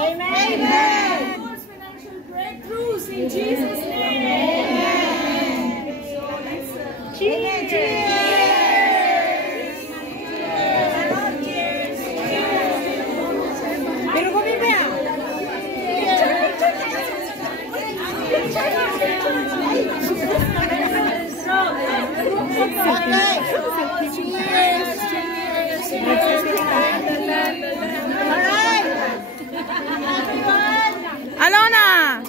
Amen. Amen. Financial breakthroughs in Jesus' name. Amen. So let's cheers. Cheers. Alona!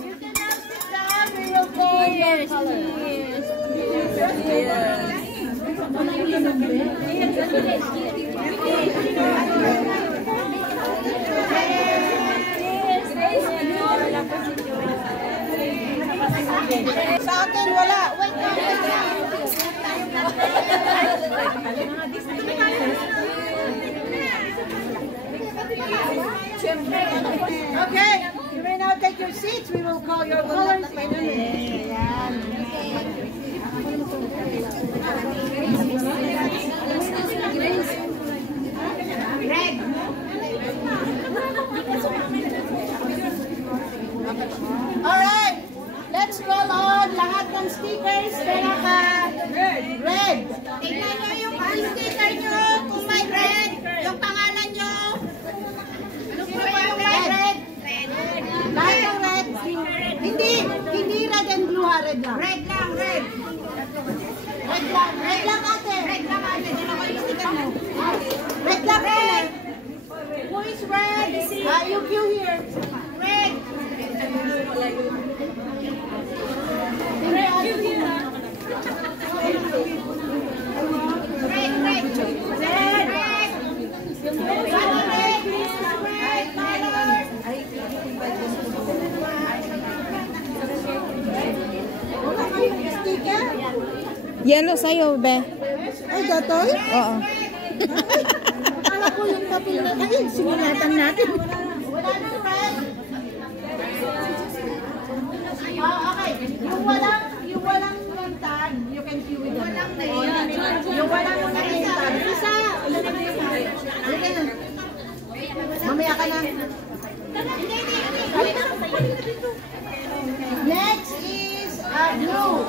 Sa akin wala. Wait lang. Okay, you may now take your seats. We will call your colors by name. Red. Alright, let's call on lahat ng stickers na red. Tingnan nyo yung sticker nyo kung may red, yung pangalan nyo. Ano po yung may red? Lahat ng red. Hindi red and blue ha, red lang. Red lang, red. Red lang ate. Red lang, ate. Dalawa yung sticker mo. Red lang red. Who is red? You here. Red. Yellow sa'yo, be. Ay, gatoy? Oo. Akala ko yung papel na. Ay, simulatan natin. Wala nang red. Okay. Yung walang tag, you can queue with them. Yung walang name tag. Isa. Mamaya ka na. Next is blue.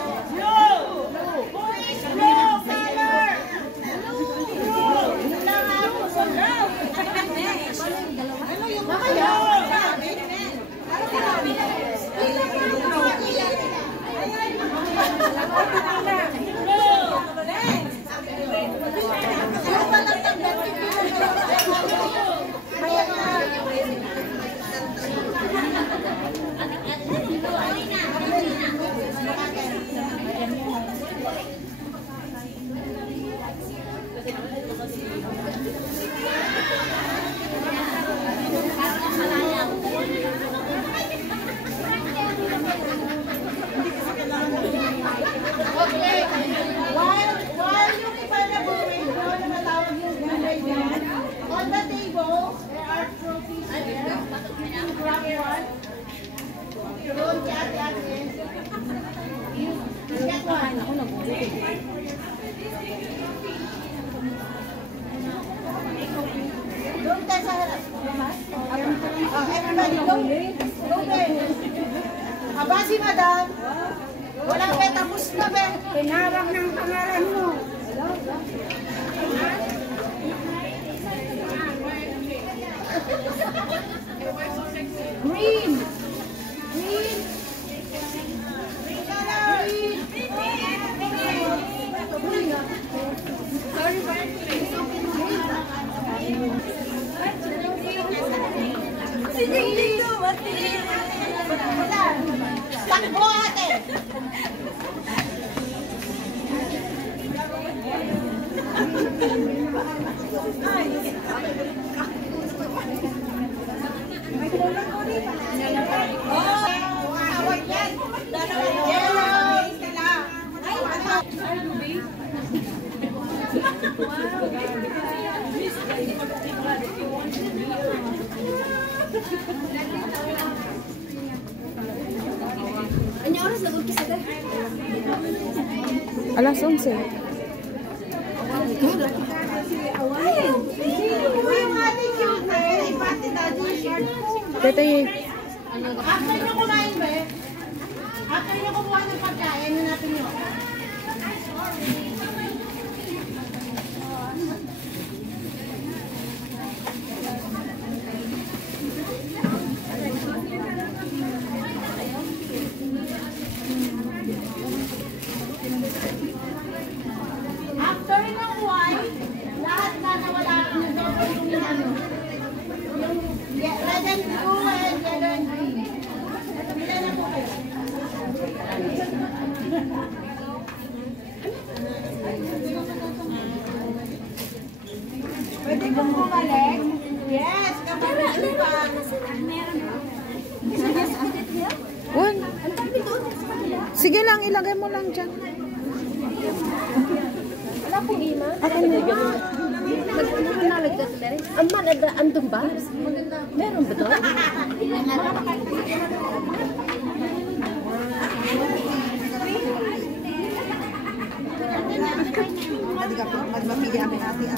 On the table, there are trophies there. Grab one. Don't get that in. You get one. Don't test sa harap. Everybody, go. Go there. Aba si madam. Walang be, tapos na be. Pinarang ng pangalan mo. Green. Green. Green color. Green. Sorry, takbo ate. Alas 11. Yung ating cute eh. Ipati daddy short. Dito After nyo kumain, be? After nyo kumuha ng pagkain, hanapin nyo. After ng wine, lahat na nawala ang yung ano. Yung red and blue and yellow and green. Bila na po kayo. Pwede kong bumalik? Yes, kapag pa. Un. Sige lang, ilagay mo lang dyan. Wala pong ima. Akin mo. Nagpunalagdat na rin. Aman, andun ba? Meron ba doon? Magmamili kami natin.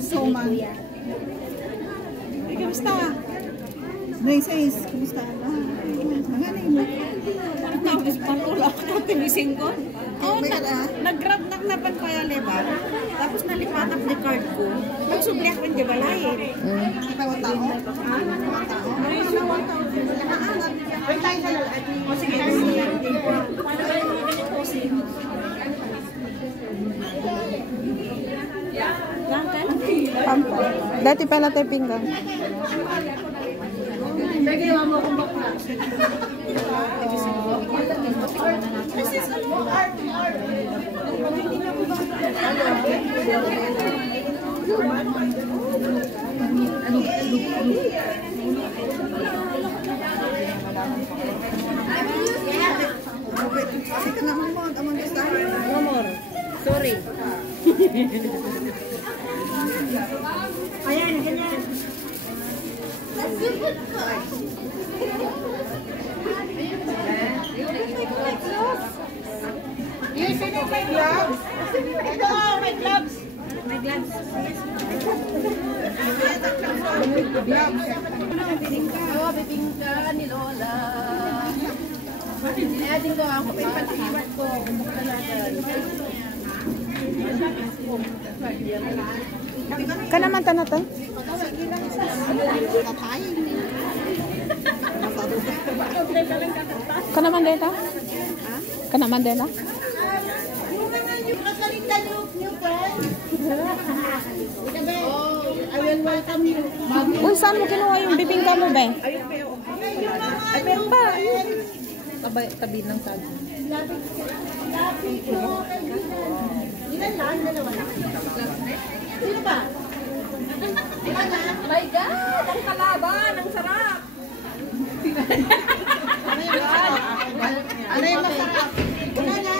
Soma. Kamusta? Braces, kamusta? Manganay mo. Tapos pangkulo ako tinising ko. Nag-grab na napan pa yung lebar. Tapos nalipatak ni card ko. Nagsubli ako hindi balayin. Tao? Wait tayo sa lalaki. O sige, Dati pala tayo pinggan. Bigyan mo akong bakla. This is art. Kasi ka naman mo, amang gusto. No more. Sorry. Ayan, ganyan. Yes, sino may gloves? Ito, may gloves. May gloves. Oo, bibingka ni Lola. Ating ko ako. Pagpatiwan ko. Bumukta natin. Ka naman tanatan? Ka naman dito? Ka naman dito? New friend. I will welcome you. Uy, saan mo kinuha yung bibingka mo, be? Ay, meron pa. Tabi ng tag. Lapit ko. Ilan lang? Dalawa lang. Sino ba? My God! Ang kalaban! Ang sarap! Ano yung masarap? Una na?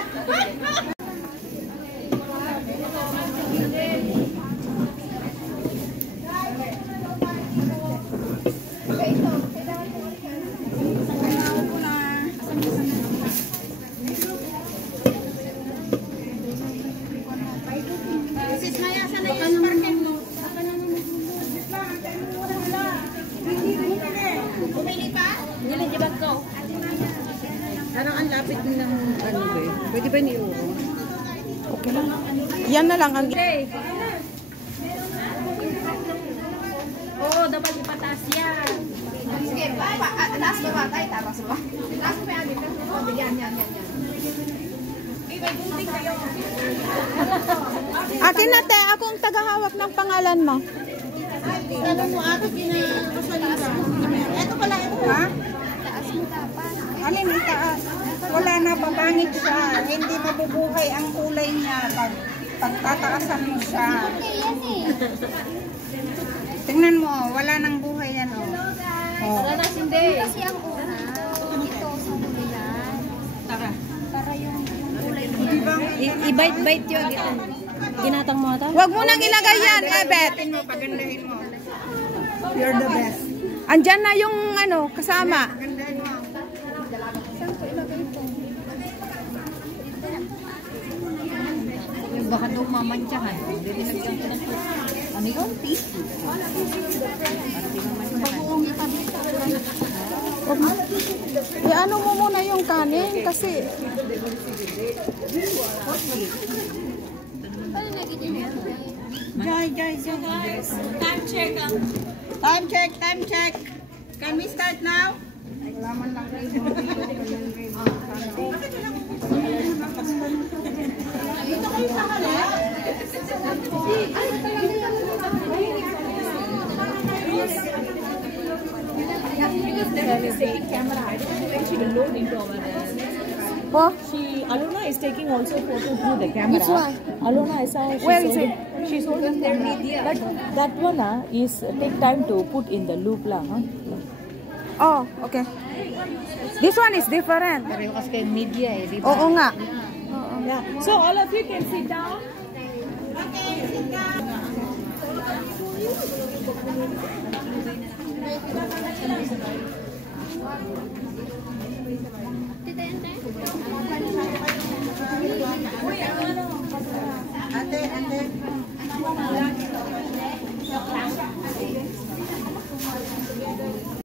Parang ang lapit ng ano ba eh. Pwede ba ni-uro? Okay lang. Yan na lang ang... Oo, dapat ipataas yan. Sige, taas ba ba tayo? Taas ba? Taas ba yan? Yan. May gunting kayo. Akin na, te. Ako ang tagahawak ng pangalan mo. Tanong mo ako pinakasalita. Ito pala, ito ha? Taas mo dapat. Alin yung taas? Wala na, papangit siya. Hindi mabubuhay ang kulay niya pagtataasan mo siya. Tingnan mo, wala nang buhay yan. Wala na sindi. Kasi ang una, ito sa yan. Para yung kulay niya. I-bite yun. Ginatang mo ito? Huwag mo nang ilagay yan, Ebet. Pagandahin mo. You're the best. Andyan na yung ano, kasama. Pagandahin mo. Saan ko ilagay ito? Baka daw mamantsahan. Dili lagyan ko ng ano yun? Tissue. Bagoong itabi. Ano mo muna yung kanin kasi Guys. Time check. Time check. Can we start now? Dito kayo sa halip? Alona is taking also photo through the camera. Which one? Alona is how Where is it? She's holding their media. That one is take time to put in the loop lah. Oh, okay. This one is different. Pareho kasi kay media eh, di ba? Oo nga. Yeah. So all of you can sit down. Ate.